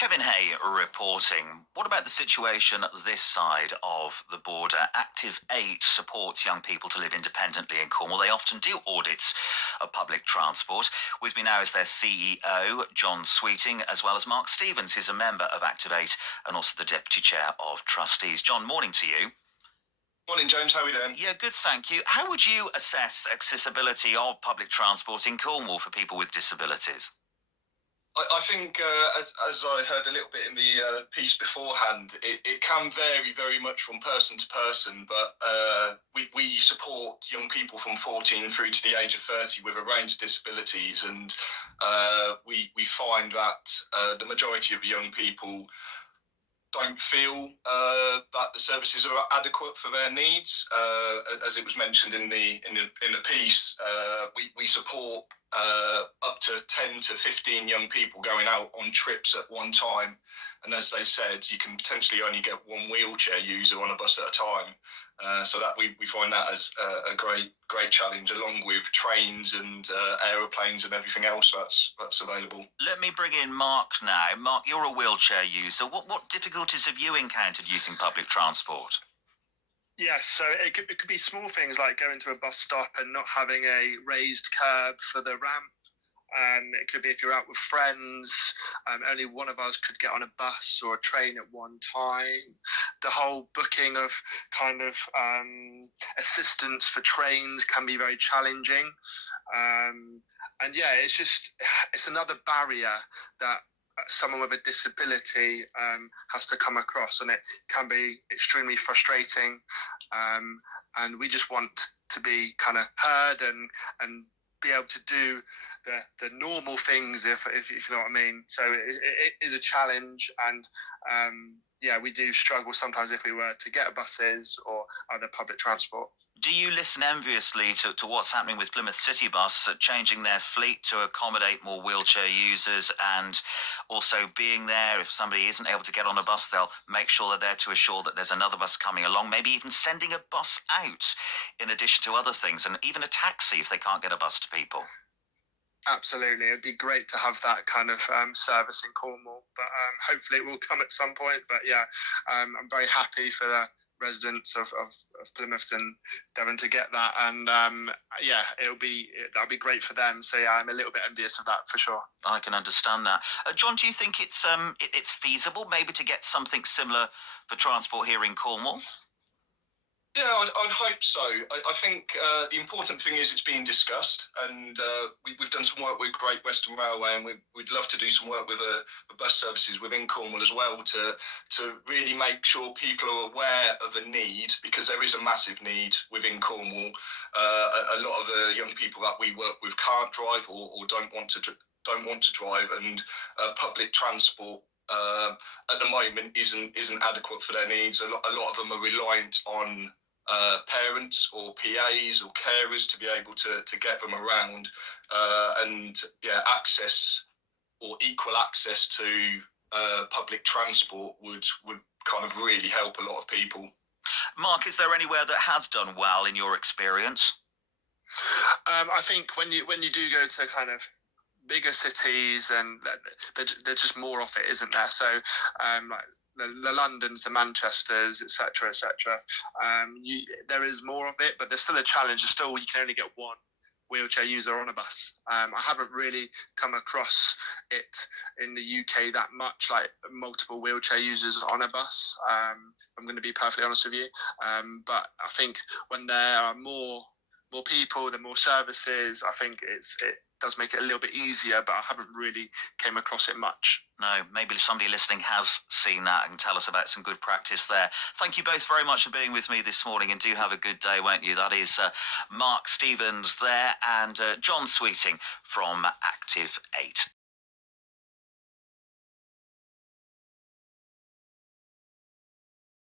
Kevin Hay reporting. What about the situation this side of the border? Active 8 supports young people to live independently in Cornwall. They often do audits of public transport. With me now is their CEO, John Sweeting, as well as Mark Stevens, who's a member of Active 8 and also the Deputy Chair of Trustees. John, morning to you. Morning, James. How are we doing? Yeah, good, thank you. How would you assess accessibility of public transport in Cornwall for people with disabilities? I think, as I heard a little bit in the piece beforehand, it can vary very much from person to person, but we support young people from 14 through to the age of 30 with a range of disabilities, and we find that the majority of young people don't feel that the services are adequate for their needs. As it was mentioned in the piece, we support up to 10 to 15 young people going out on trips at one time. And as they said, you can potentially only get one wheelchair user on a bus at a time. So that we find that as a great challenge, along with trains and aeroplanes and everything else that's available. Let me bring in Mark now. Mark, you're a wheelchair user. What difficulties have you encountered using public transport? Yes, so it could be small things like going to a bus stop and not having a raised curb for the ramp. It could be if you're out with friends, only one of us could get on a bus or a train at one time. The whole booking of kind of assistance for trains can be very challenging. And yeah, it's another barrier that someone with a disability has to come across, and it can be extremely frustrating. And we just want to be kind of heard and be able to do the normal things, if you know what I mean. So it is a challenge, and yeah, we do struggle sometimes if we were to get buses or other public transport. Do you listen enviously to what's happening with Plymouth City Bus, changing their fleet to accommodate more wheelchair users, and also being there if somebody isn't able to get on a bus, they'll make sure they're there to assure that there's another bus coming along, maybe even sending a bus out in addition to other things, and even a taxi if they can't get a bus to people? Absolutely, it'd be great to have that kind of service in Cornwall, but hopefully it will come at some point. But yeah, I'm very happy for the residents of Plymouth and Devon to get that, and yeah, that'll be great for them. So yeah, I'm a little bit envious of that for sure. I can understand that. John, do you think it's feasible maybe to get something similar for transport here in Cornwall? Yeah, I'd hope so. I think the important thing is it's being discussed, and we've done some work with Great Western Railway, and we'd love to do some work with the bus services within Cornwall as well to really make sure people are aware of the need, because there is a massive need within Cornwall. A lot of the young people that we work with can't drive or don't want to drive, and public transport at the moment isn't adequate for their needs. A lot of them are reliant on parents or PAs or carers to be able to get them around, and yeah, access or equal access to public transport would kind of really help a lot of people. Mark, is there anywhere that has done well in your experience? I think when you do go to kind of bigger cities, and there's just more of it, isn't there? So like the Londons, the Manchesters, etc., there is more of it, but there's still a challenge. There's still, you can only get one wheelchair user on a bus. I haven't really come across it in the UK that much, like multiple wheelchair users on a bus. I'm going to be perfectly honest with you, but I think when there are more people, the more services, I think it does make it a little bit easier, but I haven't really came across it much. No, maybe somebody listening has seen that and tell us about some good practice there. Thank you both very much for being with me this morning, and do have a good day, won't you? That is Mark Stevens there and John Sweeting from Active 8.